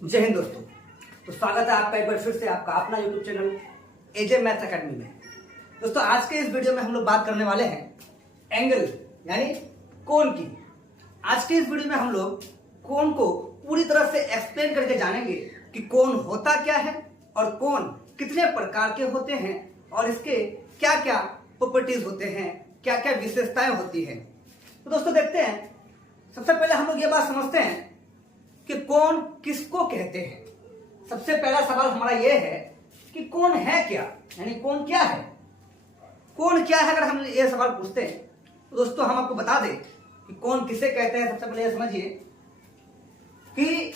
जय हिंद दोस्तों। तो स्वागत है आपका एक बार फिर से आपका अपना यूट्यूब चैनल एजे मैथ्स एकेडमी में। दोस्तों आज के इस वीडियो में हम लोग बात करने वाले हैं एंगल यानी कोण की। आज के इस वीडियो में हम लोग कोण को पूरी तरह से एक्सप्लेन करके जानेंगे कि कोण होता क्या है और कोण कितने प्रकार के होते हैं और इसके क्या क्या प्रॉपर्टीज होते हैं, क्या क्या विशेषताएं होती हैं। तो दोस्तों देखते हैं, सबसे पहले हम लोग ये बात समझते हैं कि कोण किसको कहते हैं। सबसे पहला सवाल हमारा यह है कि कोण है क्या, यानी कोण क्या है। कोण क्या है, अगर हम ये सवाल पूछते हैं तो दोस्तों हम आपको बता दें कि कोण किसे कहते हैं। सबसे पहले ये समझिए कि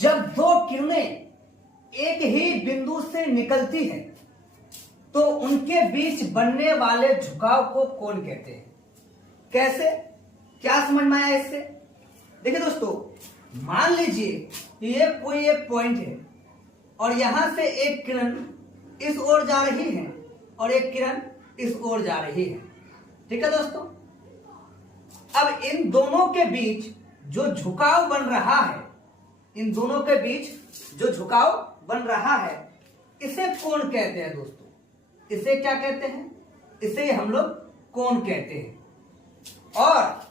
जब दो किरणें एक ही बिंदु से निकलती हैं तो उनके बीच बनने वाले झुकाव को कोण कहते हैं। कैसे, क्या समझ में आया इससे? देखिए दोस्तों, मान लीजिए ये कोई एक पॉइंट है और यहां से एक किरण इस ओर जा रही है और एक किरण इस ओर जा रही है। ठीक है दोस्तों, अब इन दोनों के बीच जो झुकाव बन रहा है, इन दोनों के बीच जो झुकाव बन रहा है इसे कोण कहते हैं। दोस्तों इसे क्या कहते हैं? इसे हम लोग कोण कहते हैं। और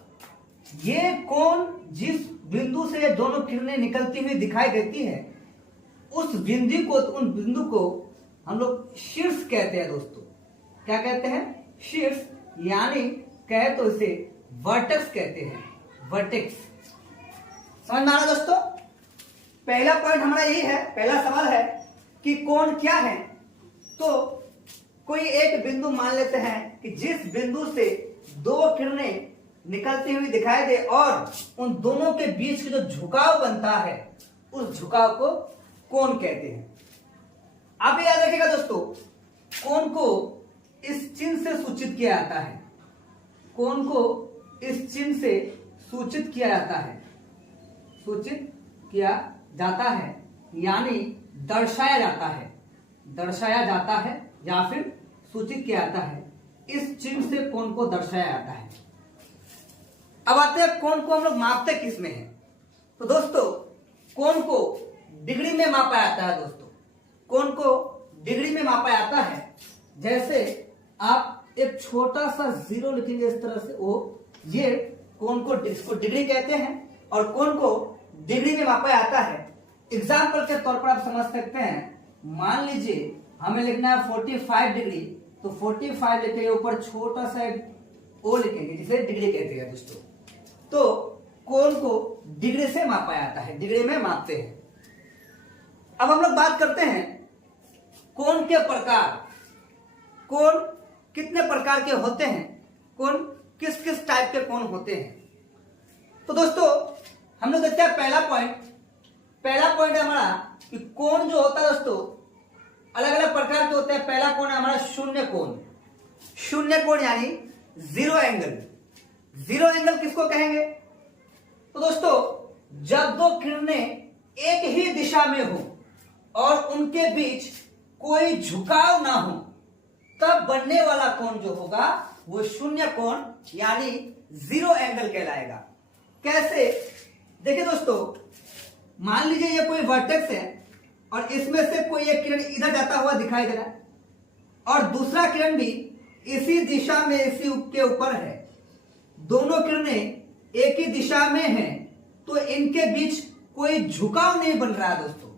ये कोण जिस बिंदु से ये दोनों किरणें निकलती हुई दिखाई देती है उन बिंदु को हम लोग शीर्ष कहते हैं। दोस्तों क्या कहते हैं? शीर्ष, यानी कहे तो इसे वर्टेक्स कहते हैं। वर्टेक्स समझ में आ रहा दोस्तों? पहला पॉइंट हमारा यही है, पहला सवाल है कि कोण क्या है। तो कोई एक बिंदु मान लेते हैं कि जिस बिंदु से दो किरणें निकलती हुई दिखाई दे और उन दोनों के बीच का जो झुकाव बनता है उस झुकाव को कोण कहते हैं। आप याद रखिएगा दोस्तों, कोण को इस चिन्ह से सूचित किया जाता है। कोण को इस चिन्ह से सूचित किया जाता है, सूचित किया जाता है यानी दर्शाया जाता है, दर्शाया जाता है या फिर सूचित किया जाता है। इस चिन्ह से कोण को दर्शाया जाता है। अब आते हैं कोण को हम लोग मापते किस में है। तो दोस्तों कोण को डिग्री में मापा जाता है। दोस्तों कोण को डिग्री में मापा जाता है। जैसे आप एक छोटा सा जीरो लिखेंगे इस तरह से, वो ये कोण को इसको डिग्री कहते हैं और कोण को डिग्री में मापा जाता है। एग्जाम्पल के तौर पर आप समझ सकते हैं, मान लीजिए हमें लिखना है 45 डिग्री, तो 45 लिखेंगे, ऊपर छोटा सा ओ लिखेंगे जिसे डिग्री कहते हैं। दोस्तों तो कोण को डिग्री से मापा जाता है, डिग्री में मापते हैं। अब हम लोग बात करते हैं कोण के प्रकार। कोण कितने प्रकार के होते हैं, कोण किस किस टाइप के कोण होते हैं। तो दोस्तों हम लोग देखते हैं पहला पॉइंट है हमारा कि कोण जो होता है दोस्तों अलग अलग प्रकार के होते हैं। पहला कोण है हमारा शून्य कोण। शून्य कोण यानी जीरो एंगल। जीरो एंगल किसको कहेंगे? तो दोस्तों जब दो किरणें एक ही दिशा में हो और उनके बीच कोई झुकाव ना हो तब बनने वाला कोण जो होगा वो शून्य कोण यानी जीरो एंगल कहलाएगा। कैसे? देखिए दोस्तों, मान लीजिए ये कोई वर्टेक्स है और इसमें से कोई एक किरण इधर जाता हुआ दिखाई दे रहा है और दूसरा किरण भी इसी दिशा में इसी के ऊपर है। दोनों किरणें एक ही दिशा में हैं तो इनके बीच कोई झुकाव नहीं बन रहा है। दोस्तों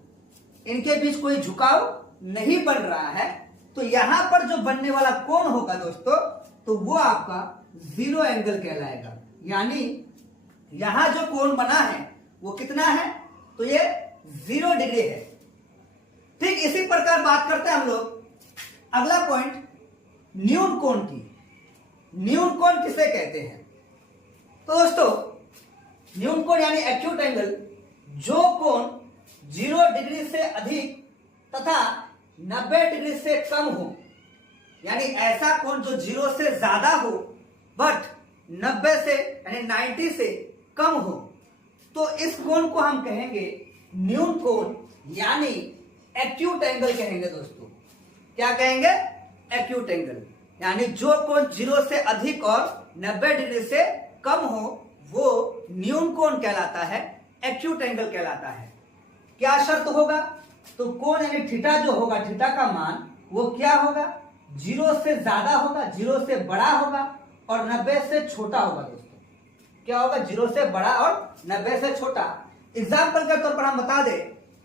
इनके बीच कोई झुकाव नहीं बन रहा है, तो यहां पर जो बनने वाला कोण होगा दोस्तों तो वो आपका जीरो एंगल कहलाएगा। यानी यहां जो कोण बना है वो कितना है? तो ये 0 डिग्री है। ठीक इसी प्रकार बात करते हैं हम लोग अगला पॉइंट न्यून कोण की। न्यून कोण किसे कहते हैं? तो दोस्तों न्यून कोण यानी एक्यूट एंगल, जो कोण 0 डिग्री से अधिक तथा 90 डिग्री से कम हो, यानी ऐसा कोण जो 0 से ज्यादा हो बट 90 से यानी 90 से कम हो, तो इस कोण को हम कहेंगे न्यून कोण यानी एक्यूट एंगल कहेंगे। दोस्तों क्या कहेंगे? Acute angle. यानी जो कोण 0 से अधिक और 90 डिग्री से कम हो वो न्यून कोण कहलाता है, एक्यूट एंगल कहलाता है। क्या शर्त होगा? तो कोण यानी थीटा जो होगा, थीटा का मान वो क्या होगा? 0 से ज्यादा होगा, 0 से बड़ा होगा और 90 से छोटा होगा दोस्तों। क्या होगा? 0 से बड़ा और 90 से छोटा। एग्जाम्पल के तौर पर हम बता दें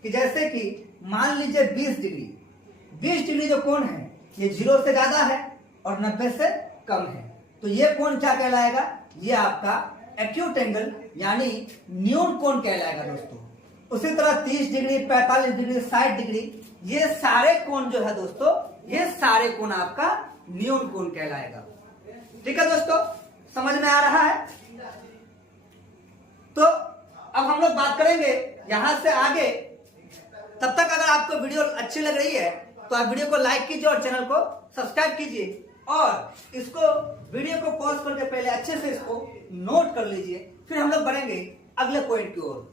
कि जैसे कि मान लीजिए 20 डिग्री, 20 डिग्री जो कोण है ये 0 से ज्यादा है और 90 से कम है, तो ये कोण क्या कहलाएगा? ये आपका एक्यूट एंगल यानी न्यून कोण कहलाएगा दोस्तों। उसी तरह 30 डिग्री, 45 डिग्री, 60 डिग्री, ये सारे कोण जो है दोस्तों, ये सारे कोण आपका न्यून कोण कहलाएगा। ठीक है दोस्तों, समझ में आ रहा है? तो अब हम लोग बात करेंगे यहां से आगे। तब तक अगर आपको वीडियो अच्छी लग रही है तो आप वीडियो को लाइक कीजिए और चैनल को सब्सक्राइब कीजिए और इसको वीडियो को पॉज करके पहले अच्छे से इसको नोट कर लीजिए, फिर हम लोग बढ़ेंगे अगले पॉइंट की ओर।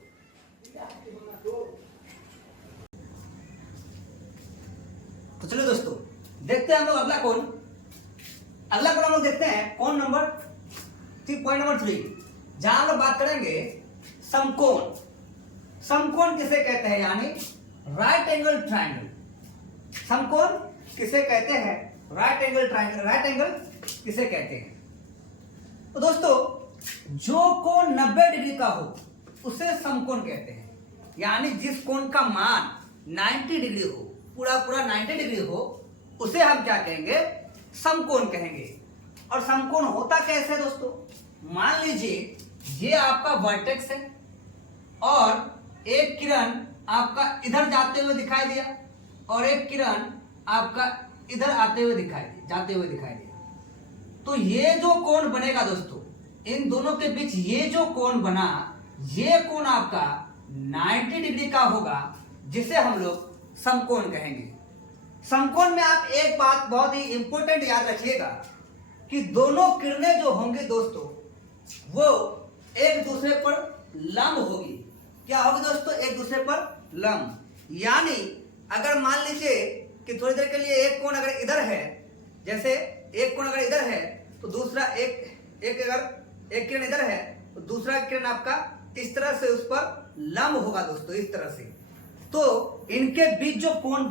तो चलो दोस्तों देखते हैं हम लोग अगला कोण। अगला कोण हम लोग देखते हैं कोण नंबर पॉइंट नंबर 3, जहां हम लोग बात करेंगे समकोण। समकोण किसे कहते हैं? यानी राइट एंगल ट्रायंगल। समकोण किसे कहते हैं? Right angle triangle. Right angle किसे कहते हैं? तो दोस्तों जो कोण 90 डिग्री का हो उसे समकोण कहते हैं। यानी जिस कोण का मान 90 डिग्री हो, पूरा 90 डिग्री हो, उसे हम क्या कहेंगे? समकोण कहेंगे। और समकोण होता कैसे है दोस्तों? मान लीजिए ये आपका वर्टेक्स है और एक किरण आपका इधर जाते हुए दिखाई दिया और एक किरण आपका इधर आते हुए जाते हुए दिखाई दिया। तो ये जो कोण बनेगा दोस्तों, इन दोनों के बीच ये जो कोण बना, ये कोण आपका 90 डिग्री का होगा, जिसे हम लोग समकोण कहेंगे। समकोण में आप एक बात बहुत ही इंपॉर्टेंट याद रखिएगा कि दोनों किरणें जो होंगी दोस्तों वो एक दूसरे पर लंब होगी। क्या होगी दोस्तों? एक दूसरे पर लंब। यानी अगर मान लीजिए कि थोड़ी देर के लिए एक कोण अगर इधर है, जैसे एक कोण अगर इधर है तो दूसरा अगर एक किरण इधर है तो दूसरा किरण आपका इस तरह से उस पर लंब होगा दोस्तों, इस तरह से। तो इनके बीच जो कोण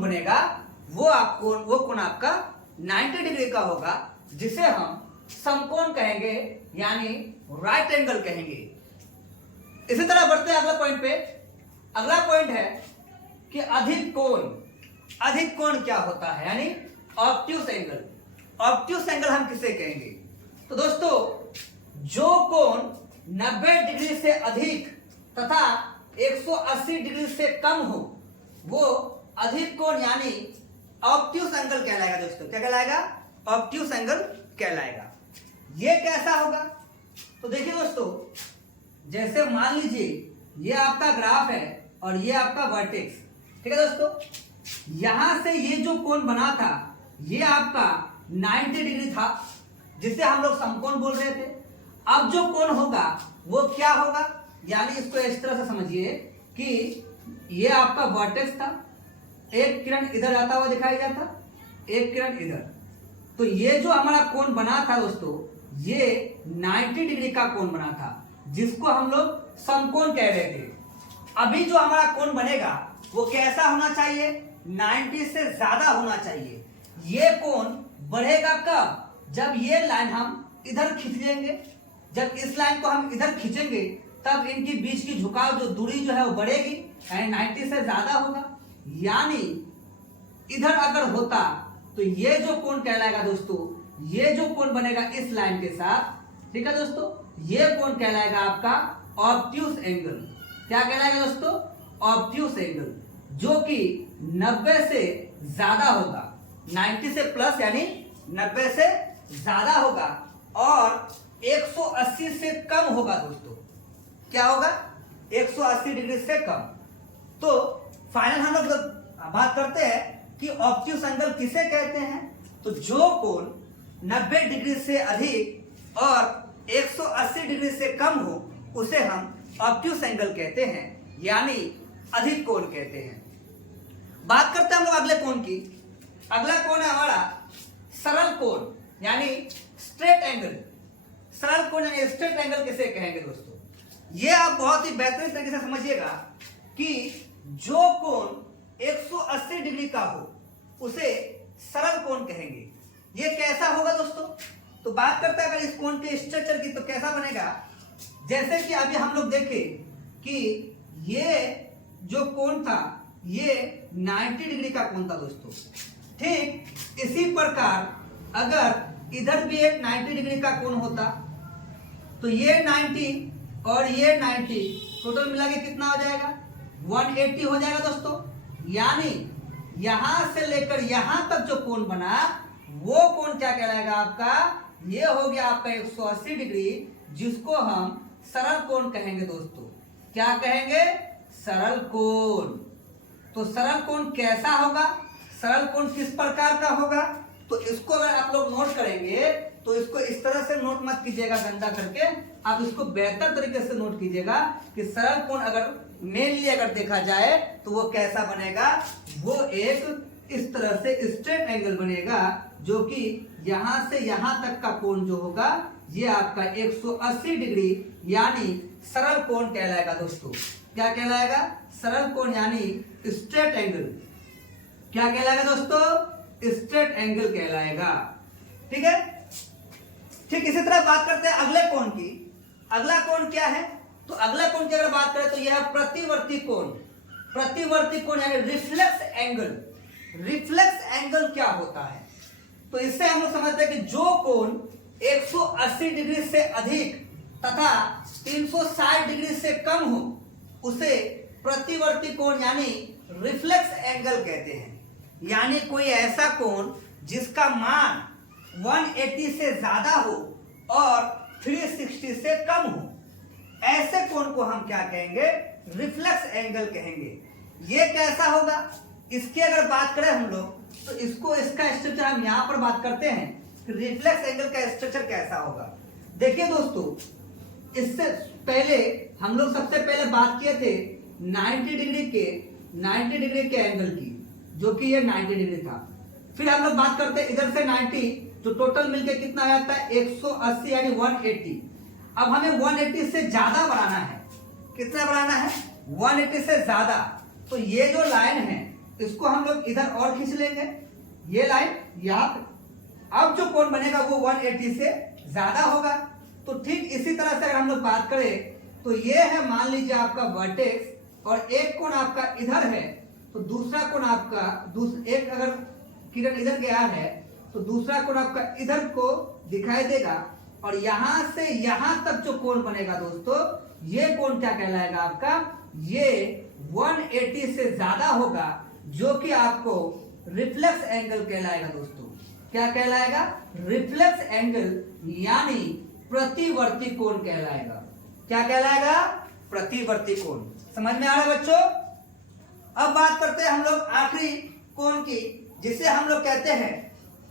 बनेगा वो कोण आपका 90 डिग्री का होगा, जिसे हम समकोण कहेंगे यानी राइट एंगल कहेंगे। इसी तरह बढ़ते हैं अगला पॉइंट पे। अगला पॉइंट है कि अधिक कोण क्या होता है? यानी ऑब्ट्यूस एंगल। ऑब्ट्यूस एंगल हम किसे कहेंगे? तो दोस्तों जो कोण 90 डिग्री से अधिक तथा 180 डिग्री से कम हो वो अधिक कोण यानी ऑब्ट्यूस एंगल कहलाएगा दोस्तों। क्या कहलाएगा? ऑब्ट्यूस एंगल कहलाएगा। ये कैसा होगा? तो देखिए दोस्तों, जैसे मान लीजिए ये आपका ग्राफ है और ये आपका वर्टेक्स, ठीक है दोस्तों। यहां से ये जो कोण बना था ये आपका 90 डिग्री था, जिसे हम लोग समकोण बोल रहे थे। अब जो कोण होगा वो क्या होगा? यानी इसको इस तरह से समझिए कि ये आपका वर्टेक्स था, एक किरण इधर जाता हुआ दिखाई दिया था, एक किरण इधर। तो ये जो हमारा कोण बना था दोस्तों, ये 90 डिग्री का कोण बना था, जिसको हम लोग समकोण कह रहे थे। अभी जो हमारा कोण बनेगा वो कैसा होना चाहिए? 90 से ज्यादा होना चाहिए। ये कोण बढ़ेगा कब? जब ये लाइन हम इधर खींच लेंगे। जब इस लाइन को हम इधर खींचेंगे तब इनकी बीच की झुकाव जो दूरी जो है वो बढ़ेगी, यानी 90 से ज्यादा होगा। यानी इधर अगर होता तो ये जो कोण कहलाएगा दोस्तों, ये जो कोण बनेगा इस लाइन के साथ, ठीक है दोस्तों, ये कोण कहलाएगा आपका ऑब्ट्यूस एंगल। क्या कहलाएगा दोस्तों? ऑब्ट्यूस एंगल, जो कि 90 से ज्यादा होगा। 90 से प्लस यानी 90 से ज्यादा होगा और 180 से कम होगा दोस्तों। क्या होगा? 180 डिग्री से कम। तो फाइनल हम लोग बात करते हैं कि ऑब्ट्यूस एंगल किसे कहते हैं? तो जो कोण 90 डिग्री से अधिक और 180 डिग्री से कम हो उसे हम ऑब्ट्यूस एंगल कहते हैं, यानी अधिक कोण कहते हैं। बात करते हैं हम लोग अगले कोण की। अगला कोण है हमारा सरल कोण यानी स्ट्रेट एंगल। सरल कोण यानी स्ट्रेट एंगल किसे कहेंगे दोस्तों? ये आप बहुत ही बेहतरीन तरीके से समझिएगा कि जो कोण 180 डिग्री का हो उसे सरल कोण कहेंगे। ये कैसा होगा दोस्तों? तो बात करते हैं अगर इस कोण के स्ट्रक्चर की, तो कैसा बनेगा? जैसे कि अभी हम लोग देखें कि ये जो कोण था ये 90 डिग्री का कोण था दोस्तों। ठीक इसी प्रकार अगर इधर भी एक 90 डिग्री का कोण होता तो ये 90 और ये 90 टोटल मिला के कितना हो जाएगा? 180 हो जाएगा दोस्तों। यानी यहां से लेकर यहां तक जो कोण बना वो कोण क्या कहलाएगा आपका? ये हो गया आपका 180 डिग्री, जिसको हम सरल कोण कहेंगे दोस्तों। क्या कहेंगे? सरल कोण। तो सरल कोण कैसा होगा? सरल कोण किस प्रकार का होगा? तो इसको अगर आप लोग नोट करेंगे तो इसको इस तरह से नोट मत कीजिएगा गंदा करके, आप इसको बेहतर तरीके से नोट कीजिएगा कि सरल कोण अगर मेनली अगर देखा जाए तो वो कैसा बनेगा? वो एक इस तरह से स्ट्रेट एंगल बनेगा, जो कि यहां से यहां तक का कोण जो होगा ये आपका 180 डिग्री यानी सरल कोण कहलाएगा दोस्तों। क्या कहलाएगा? सरल कोण यानी स्ट्रेट एंगल। क्या कहलाएगा दोस्तों? स्ट्रेट एंगल कहलाएगा। ठीक है। ठीक इसी तरह बात करते हैं अगले कोण की। अगला कोण क्या है? तो अगला कोण की अगर बात करें तो यह है प्रतिवर्ती कोण। प्रतिवर्ती कोण यानी रिफ्लेक्स एंगल। रिफ्लेक्स एंगल क्या होता है? तो इससे हम लोग समझते हैं कि जो कोण 180 डिग्री से अधिक तथा 360 डिग्री से कम हो उसे प्रतिवर्ती कोण यानी रिफ्लेक्स एंगल कहते हैं। यानी कोई ऐसा कोण जिसका मान 180 से ज्यादा हो और 360 से कम हो, ऐसे कोण को हम क्या कहेंगे? रिफ्लेक्स एंगल कहेंगे। ये कैसा होगा? इसकी अगर बात करें हम लोग तो इसको इसका स्ट्रक्चर हम यहां पर बात करते हैं कि रिफ्लेक्स एंगल का स्ट्रक्चर कैसा होगा। देखिए दोस्तों, इससे पहले हम लोग सबसे पहले बात किए थे 90 डिग्री के एंगल की, जो कि ये 90 डिग्री था। फिर हम लोग बात करते हैं इधर से 90, जो टोटल मिलके कितना आ जाता है? 180 यानी 180। अब हमें 180 से ज्यादा बढ़ाना है। कितना बढ़ाना है? 180 से ज्यादा। तो ये जो लाइन है इसको हम लोग इधर और खींच लेंगे, ये लाइन यहाँ पे। अब जो कोण बनेगा वो 180 से ज्यादा होगा। तो ठीक इसी तरह से अगर हम लोग बात करें तो ये है, मान लीजिए आपका वर्टेक्स, और एक कोण आपका इधर है तो दूसरा कोण आपका एक अगर किरण इधर गया है तो दूसरा कोण आपका इधर को दिखाई देगा, और यहां से यहां तक जो कोण बनेगा दोस्तों, ये कोण क्या कहलाएगा आपका? ये 180 से ज्यादा होगा, जो कि आपको रिफ्लेक्स एंगल कहलाएगा दोस्तों। क्या कहलाएगा? रिफ्लेक्स एंगल यानी प्रतिवर्ती कोण कहलाएगा। क्या कहलाएगा? प्रतिवर्ती कोण। समझ में आ रहा है बच्चों? अब बात करते हैं हम लोग आखिरी कोण की, जिसे हम लोग कहते हैं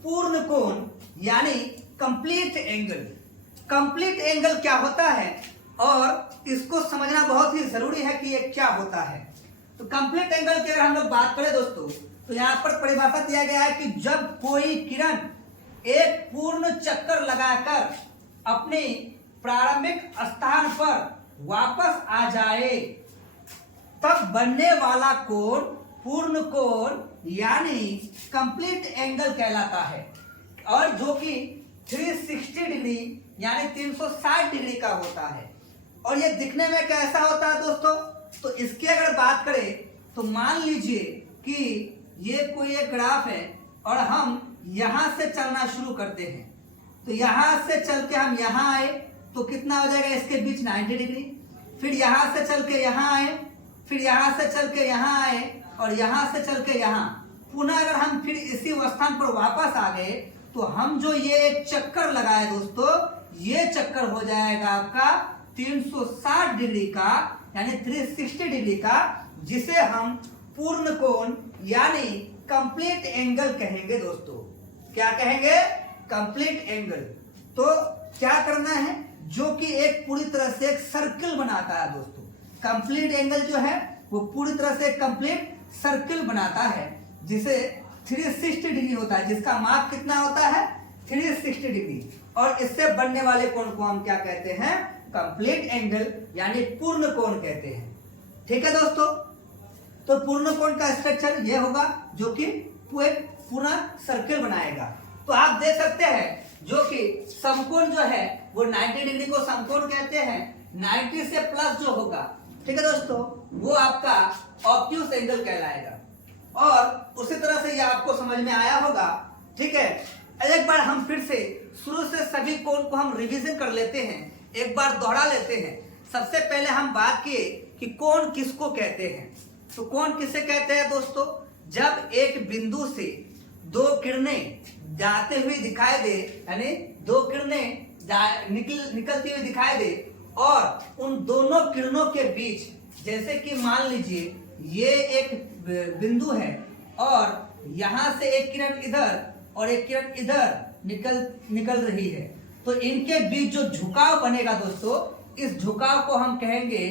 पूर्ण कोण यानी कंप्लीट एंगल। कंप्लीट एंगल क्या होता है और इसको समझना बहुत ही जरूरी है कि ये क्या होता है। तो कंप्लीट एंगल की अगर हम लोग बात करें दोस्तों, तो यहां पर परिभाषा दिया गया है कि जब कोई किरण एक पूर्ण चक्कर लगाकर अपने प्रारंभिक स्थान पर वापस आ जाए तब बनने वाला कोण पूर्ण कोण यानी कंप्लीट एंगल कहलाता है, और जो कि 360 डिग्री यानी 360 डिग्री का होता है। और ये दिखने में कैसा होता है दोस्तों? तो इसकी अगर बात करें तो मान लीजिए कि ये कोई एक ग्राफ है और हम यहां से चलना शुरू करते हैं। तो यहां से चल के हम यहां आए तो कितना हो जाएगा इसके बीच? 90 डिग्री। फिर यहां से चल के यहां आए, फिर यहां से चल के यहां आए, और यहां से चल के यहां। पुनः अगर हम फिर इसी स्थान पर वापस आ गए तो हम जो ये एक चक्कर लगाए दोस्तों, ये चक्कर हो जाएगा आपका 360 डिग्री का यानी 360 डिग्री का, जिसे हम पूर्ण कोण यानी कंप्लीट एंगल कहेंगे दोस्तों। क्या कहेंगे? Complete angle. तो क्या करना है? जो कि एक पूरी तरह से एक सर्किल बनाता है दोस्तों। कंप्लीट एंगल जो है वो पूरी तरह से कंप्लीट सर्किल बनाता है, जिसे 360 डिग्री होता है, जिसका माप कितना होता है? 360 डिग्री। और इससे बनने वाले कोण को हम क्या कहते हैं? कंप्लीट एंगल यानी पूर्ण कोण कहते हैं। ठीक है दोस्तों, तो पूर्ण कोण का स्ट्रक्चर ये होगा जो कि पूरा सर्किल बनाएगा। तो आप देख सकते हैं जो कि समकोण जो है वो 90 डिग्री को समकोण कहते हैं। 90 से प्लस जो होगा, ठीक है दोस्तों, वो आपका ऑब्ट्यूस एंगल कहलाएगा। और उसी तरह से ये आपको समझ में आया होगा। ठीक है, एक बार हम फिर से शुरू से सभी कोण को हम रिवीजन कर लेते हैं, एक बार दोहरा लेते हैं। सबसे पहले हम बात किए कि कोण किसको कहते हैं। तो कोण किसे कहते हैं दोस्तों? जब एक बिंदु से दो किरणें जाते हुए दिखाई दे, यानी दो किरणें निकलती हुई दिखाई दे और उन दोनों किरणों के बीच, जैसे कि मान लीजिए ये एक बिंदु है और यहां से एक किरण इधर और एक किरण इधर निकल रही है, तो इनके बीच जो झुकाव बनेगा दोस्तों, इस झुकाव को हम कहेंगे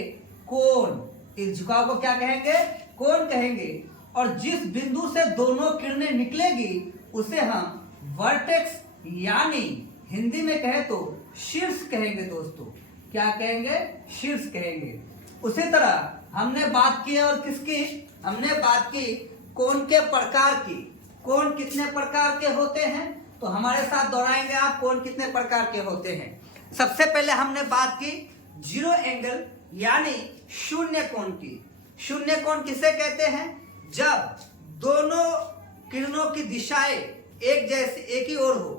कोण। इस झुकाव को क्या कहेंगे? कोण कहेंगे। और जिस बिंदु से दोनों किरणें निकलेगी उसे हम वर्टेक्स यानी हिंदी में कहे तो शीर्ष कहेंगे दोस्तों। क्या कहेंगे? शीर्ष कहेंगे। उसी तरह हमने बात की और किसकी? हमने बात की कोण के प्रकार की। कोण कितने प्रकार के होते हैं? तो हमारे साथ दोहराएंगे आप, कोण कितने प्रकार के होते हैं। सबसे पहले हमने बात की जीरो एंगल यानी शून्य कोण की। शून्य कोण किसे कहते हैं? जब दोनों किरणों की दिशाएं एक जैसी, एक ही ओर हो,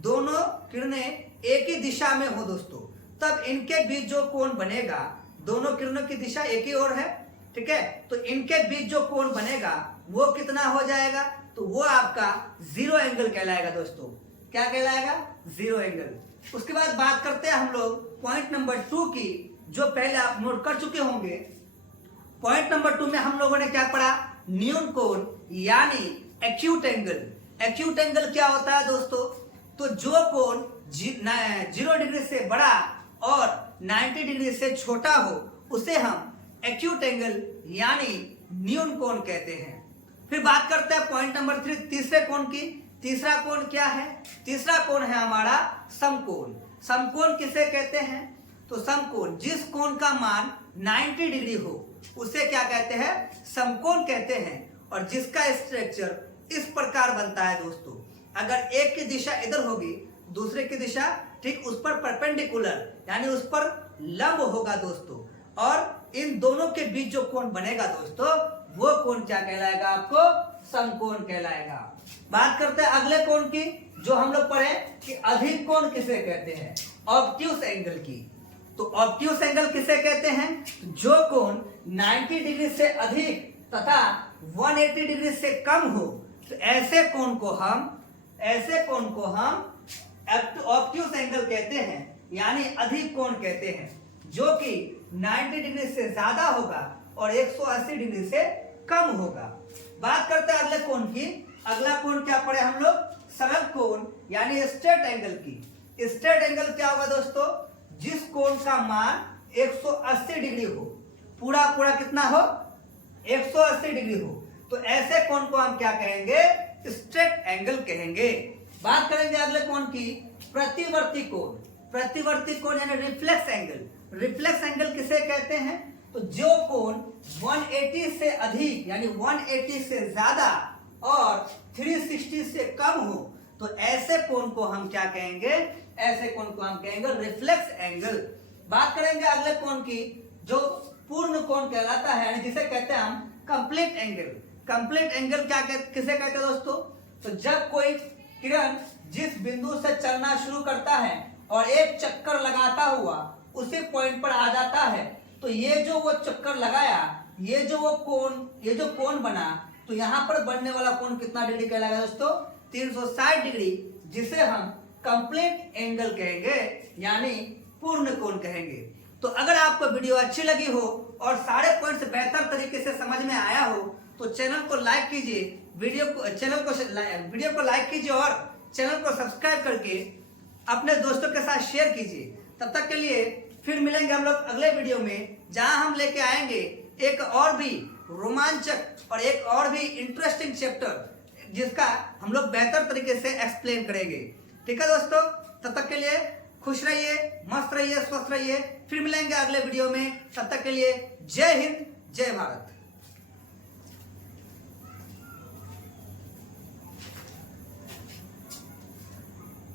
दोनों किरणें एक ही दिशा में हो दोस्तों, तब इनके बीच जो कोण बनेगा, दोनों किरणों की दिशा एक ही ओर है, ठीक है, तो इनके बीच जो कोण बनेगा वो कितना हो जाएगा? तो वो आपका जीरो एंगल कहलाएगा दोस्तों। क्या कहलाएगा? Zero angle. उसके बाद बात करते हैं हम लोग पॉइंट नंबर 2 की, जो पहले आप नोट कर चुके होंगे। पॉइंट नंबर 2 में हम लोगों ने क्या पढ़ा? न्यून कोण यानी एक्यूट एंगल। एक्यूट एंगल क्या होता है दोस्तों? तो जो कोण 0 डिग्री से बड़ा और 90 डिग्री से छोटा हो उसे हम एक्यूट एंगल यानी न्यून कोण कहते हैं। फिर बात करते हैं पॉइंट नंबर 3 तीसरे कोण की। तीसरा कोण क्या है? तीसरा कोण है हमारा समकोण। समकोण किसे कहते हैं? तो समकोण जिस कोण का मान 90 डिग्री हो उसे क्या कहते हैं? समकोण कहते हैं। और जिसका स्ट्रक्चर इस प्रकार बनता है दोस्तों, अगर एक की दिशा इधर होगी, दूसरे की दिशा ठीक उस पर परपेंडिकुलर यानी उस पर लंब होगा दोस्तों, और इन दोनों के बीच जो कोण बनेगा दोस्तों, वो कोण क्या कहलाएगा? आपको समकोण कहलाएगा। बात करते हैं अगले कोण की, जो हम लोग पढ़े कि अधिक कोण किसे कहते हैं? ऑब्ट्यूस एंगल की। तो ऑब्ट्यूस एंगल किसे कहते हैं? जो कोण 90 डिग्री से अधिक तथा 180 डिग्री से कम हो, तो ऐसे कोण को हम ऑब्ट्यूस एंगल कहते हैं, यानी अधिक कोण कहते हैं, जो कि 90 डिग्री से ज्यादा होगा और 180 डिग्री से कम होगा। बात करते हैं अगले कोण की। अगला कोण क्या पढ़े हम लोग? सरल कोण यानी स्ट्रेट एंगल की। स्ट्रेट एंगल क्या होगा दोस्तों? जिस कोण का मान 180 डिग्री हो, पूरा कितना हो? 180 डिग्री हो, तो ऐसे कोण को हम क्या कहेंगे? स्ट्रेट एंगल कहेंगे। बात करेंगे अगले कोण की, प्रतिवर्ती कोण। प्रतिवर्ती कोण यानी रिफ्लेक्स एंगल। रिफ्लेक्स एंगल किसे कहते हैं? तो जो कोण 180 से अधिक यानी 180 से ज्यादा और 360 से कम हो, तो ऐसे कोण को हम क्या कहेंगे? ऐसे कोण को हम कहेंगे रिफ्लेक्स एंगल। बात करेंगे अगले कोण की, जो पूर्ण कोण कहलाता है, यानी जिसे कहते हैं हम कंप्लीट एंगल। कंप्लीट एंगल किसे कहते हैं दोस्तों? तो जब कोई किरण जिस बिंदु से चलना शुरू करता है और एक चक्कर लगाता हुआ उसी पॉइंट पर आ जाता है, तो ये जो वो चक्कर लगाया, ये जो कोण बना, तो यहाँ पर बनने वाला कोण कितना डिग्री कहलाएगा दोस्तों? 360 डिग्री, जिसे हम कंप्लीट एंगल कहेंगे, यानी पूर्ण कोण कहेंगे। तो अगर आपको वीडियो अच्छी लगी हो और सारे पॉइंट्स बेहतर तरीके से समझ में आया हो, तो चैनल को लाइक कीजिए, वीडियो को लाइक कीजिए और चैनल को सब्सक्राइब करके अपने दोस्तों के साथ शेयर कीजिए। तब तक के लिए फिर मिलेंगे हम लोग अगले वीडियो में, जहां हम लेके आएंगे एक और भी रोमांचक और एक और भी इंटरेस्टिंग चैप्टर, जिसका हम लोग बेहतर तरीके से एक्सप्लेन करेंगे। ठीक है दोस्तों, तब तक के लिए खुश रहिए, मस्त रहिए, स्वस्थ रहिए। फिर मिलेंगे अगले वीडियो में। तब तक के लिए जय हिंद, जय भारत।